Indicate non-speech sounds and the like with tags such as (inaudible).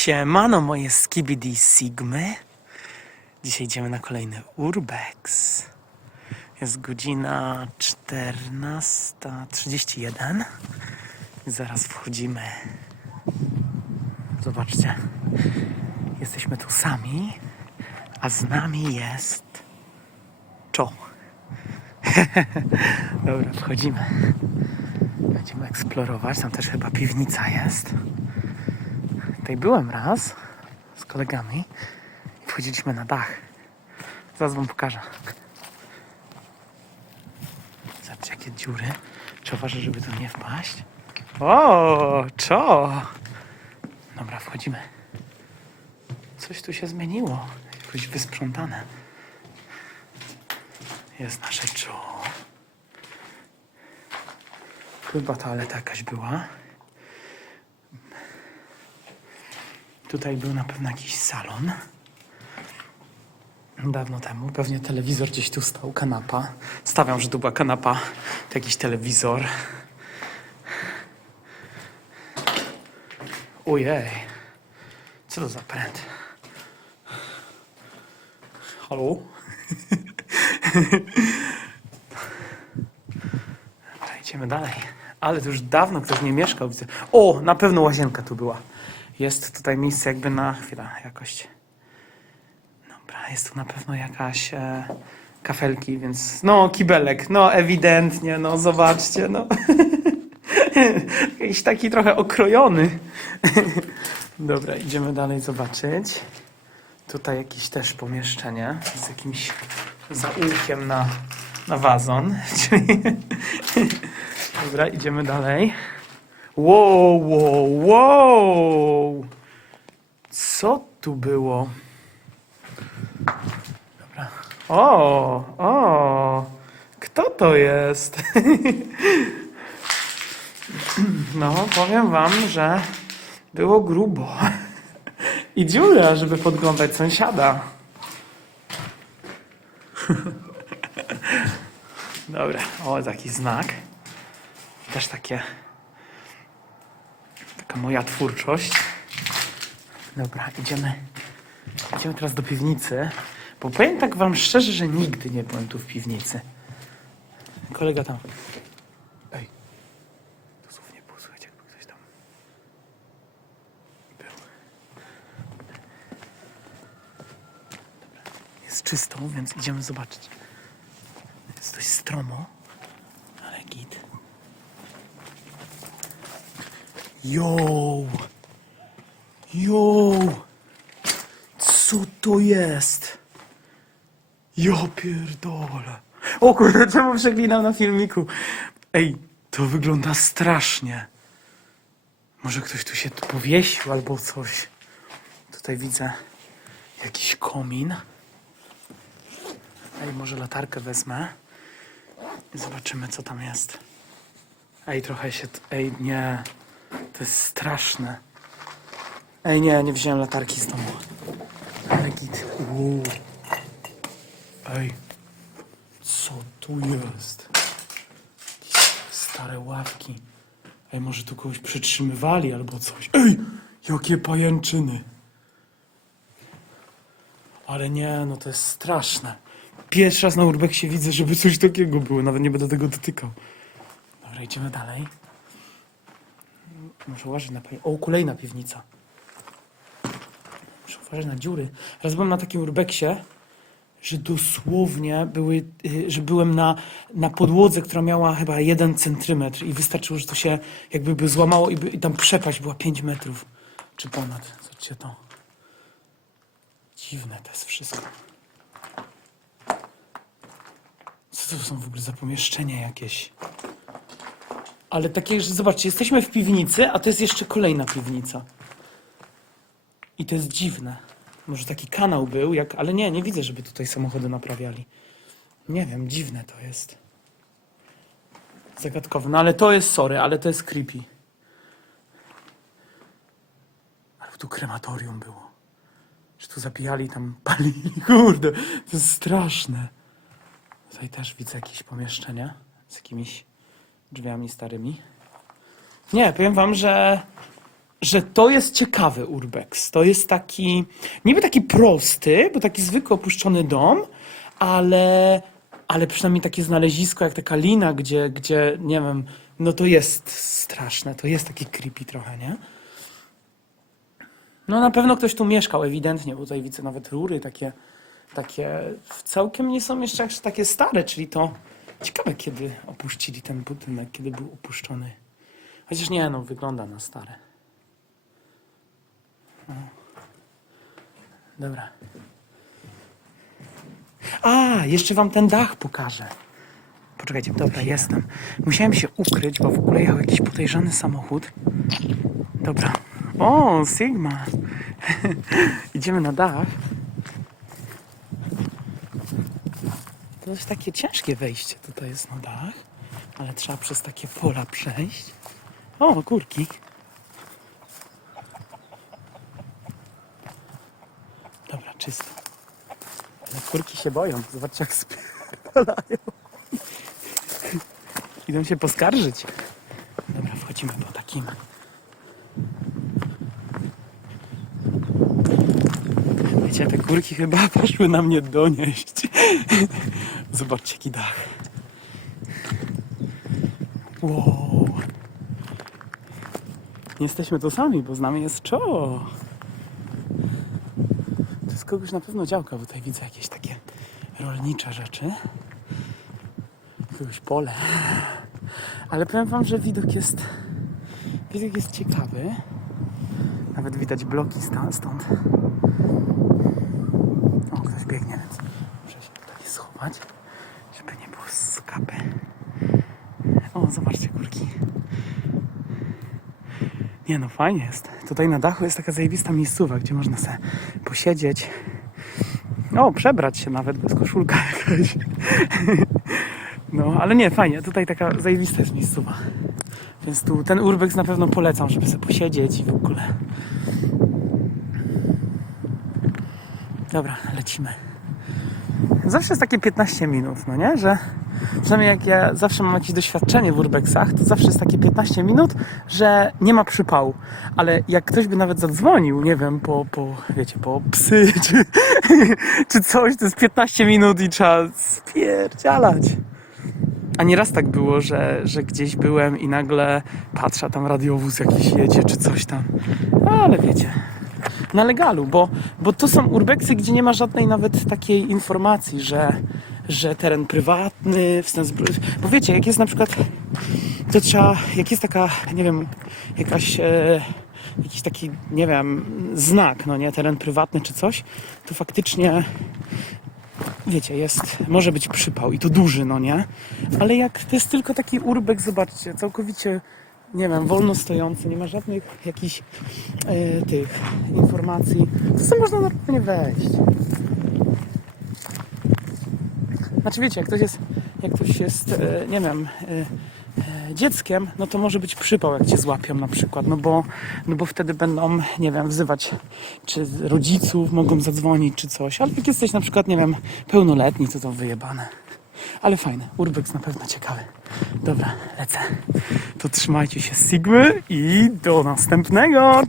Siemano moje skibidi sigmy. Dzisiaj idziemy na kolejny urbex. Jest godzina 14.31 i zaraz wchodzimy. Zobaczcie. Jesteśmy tu sami, a z nami jest Czo. (laughs) Dobra, wchodzimy. Będziemy eksplorować. Tam też chyba piwnica jest. Tutaj byłem raz z kolegami i wchodziliśmy na dach. Zaraz wam pokażę. Zobaczcie jakie dziury. Czy uważasz, żeby tu nie wpaść? O, czo! Dobra, wchodzimy. Coś tu się zmieniło. Jakoś wysprzątane. Jest nasze czo. Chyba toaleta jakaś była. Tutaj był na pewno jakiś salon. Dawno temu. Pewnie telewizor gdzieś tu stał, kanapa. Stawiam, że tu była kanapa. To jakiś telewizor. Ojej. Co to za pręt? Halo? (laughs) Idziemy dalej. Ale to już dawno ktoś nie mieszkał. Widzę. O, na pewno łazienka tu była. Jest tutaj miejsce jakby na... Chwila, jakość. Dobra, jest tu na pewno jakaś e, kafelki, więc... No, kibelek. No, ewidentnie, no, zobaczcie, no. (laughs) Jakiś taki trochę okrojony. (laughs) Dobra, idziemy dalej zobaczyć. Tutaj jakieś też pomieszczenie z jakimś zaułkiem na, na wazon. (laughs) Dobra, idziemy dalej. Wow, wow, wow! Co tu było? Dobra. O, o! Kto to jest? (laughs) No, powiem wam, że było grubo. I dziura, żeby podglądać sąsiada. (laughs) Dobra, o, taki znak. Też takie. Taka moja twórczość. Dobra, idziemy. Idziemy teraz do piwnicy. Bo powiem tak wam szczerze, że nigdy nie byłem tu w piwnicy. Kolega tam. Ej. Dosłownie było słychać, jakby ktoś tam był. Dobra. Jest czysto, więc idziemy zobaczyć. Jest dość stromo, ale git. Yo! Yo! Co to jest? Ja pierdolę. O kurde, (laughs) czemu przeklinam na filmiku? Ej, to wygląda strasznie. Może ktoś tu się tu powiesił albo coś. Tutaj widzę jakiś komin. Ej, może latarkę wezmę. I zobaczymy, co tam jest. Ej, trochę się... Ej, nie. To jest straszne. Ej, nie, nie wziąłem latarki z domu. Ale. Ej. Co tu jest? Stare ławki. Ej, może tu kogoś przytrzymywali albo coś. Ej! Jakie pajęczyny. Ale nie, no to jest straszne. Pierwszy raz na Urbexie widzę, żeby coś takiego było. Nawet nie będę tego dotykał. Dobra, idziemy dalej. Muszę uważać na... O, kolejna piwnica. Muszę uważać na dziury. Raz byłem na takim urbeksie, że dosłownie były, y, że byłem na, na podłodze, która miała chyba jeden centymetr i wystarczyło, że to się jakby by złamało i, by, i tam przepaść była 5 metrów czy ponad. Zobaczcie to. Dziwne to jest wszystko. Co to są w ogóle za pomieszczenia jakieś? Ale takie, że zobaczcie, jesteśmy w piwnicy, a to jest jeszcze kolejna piwnica. I to jest dziwne. Może taki kanał był, jak, ale nie, nie widzę, żeby tutaj samochody naprawiali. Nie wiem, dziwne to jest. Zagadkowe. No ale to jest sorry, ale to jest creepy. Ale tu krematorium było. Że tu zabijali, tam (laughs) palili. Kurde, to jest straszne. Tutaj też widzę jakieś pomieszczenia z jakimiś drzwiami starymi. Nie, powiem wam, że że to jest ciekawy urbex. To jest taki, niby taki prosty, bo taki zwykły opuszczony dom, ale, ale przynajmniej takie znalezisko jak taka lina, gdzie, gdzie, nie wiem, no to jest straszne, to jest taki creepy trochę, nie? No na pewno ktoś tu mieszkał ewidentnie, bo tutaj widzę nawet rury takie, takie całkiem nie są jeszcze takie stare, czyli to ciekawe kiedy opuścili ten budynek, kiedy był opuszczony. Chociaż nie, no wygląda na stare. No. Dobra. A, jeszcze wam ten dach pokażę. Poczekajcie, dobra, jestem. Musiałem się ukryć, bo w ogóle jechał jakiś podejrzany samochód. Dobra. O, Sigma. (laughs) Idziemy na dach. Jest takie ciężkie wejście tutaj jest na dach, ale trzeba przez takie pola przejść. O, kurki. Dobra, czysto. Ale kurki się boją. Zobaczcie, jak spierdalają. Idą się poskarżyć. Dobra, wchodzimy po takim. Wiecie, te kurki chyba (laughs) poszły na mnie donieść. (laughs) Zobaczcie, jaki dach. Wow. Nie jesteśmy tu sami, bo z nami jest Czo. To jest kogoś na pewno działka, bo tutaj widzę jakieś takie rolnicze rzeczy. Jakiegoś pole. Ale powiem wam, że widok jest widok jest ciekawy. Nawet widać bloki stąd. O, ktoś biegnie, więc muszę się tutaj schować, żeby nie było skapy. O, zobaczcie kurki. Nie no, fajnie jest. Tutaj na dachu jest taka zajebista miejscowa, gdzie można sobie posiedzieć. O, przebrać się nawet bez koszulka (laughs) jakaś. No, ale nie, fajnie. Tutaj taka zajebista jest miejscowa. Więc tu ten urbex na pewno polecam, żeby sobie posiedzieć i w ogóle. Dobra, lecimy. Zawsze jest takie 15 minut, no nie? Że przynajmniej jak ja zawsze mam jakieś doświadczenie w urbexach, to zawsze jest takie 15 minut, że nie ma przypału. Ale jak ktoś by nawet zadzwonił, nie wiem, po, po wiecie, po psy (laughs) czy, czy coś, to jest 15 minut i trzeba spierdzialać. A nieraz tak było, że, że gdzieś byłem i nagle patrzę, tam radiowóz jakiś jedzie czy coś tam. Ale wiecie, na legalu, bo, bo to są urbexy, gdzie nie ma żadnej nawet takiej informacji, że, że teren prywatny, wstęp, bo wiecie, jak jest na przykład, to trzeba, jak jest taka, nie wiem, jakaś, e, jakiś taki, nie wiem, znak, no nie, teren prywatny czy coś, to faktycznie wiecie, jest, może być przypał i to duży, no nie? Ale jak to jest tylko taki urbek, zobaczcie, całkowicie, nie wiem, wolno stojący, nie ma żadnych jakichś e, tych informacji, to sobie można normalnie wejść. Znaczy wiecie, jak ktoś jest, jak ktoś jest, e, nie wiem, e, e, dzieckiem, no to może być przypał, jak cię złapią na przykład, no bo, no bo wtedy będą, nie wiem, wzywać czy rodziców, mogą zadzwonić czy coś, ale jak jesteś na przykład, nie wiem, pełnoletni, to to wyjebane. Ale fajne, urbex na pewno ciekawy. Dobra, lecę. To trzymajcie się z Sigmy i do następnego.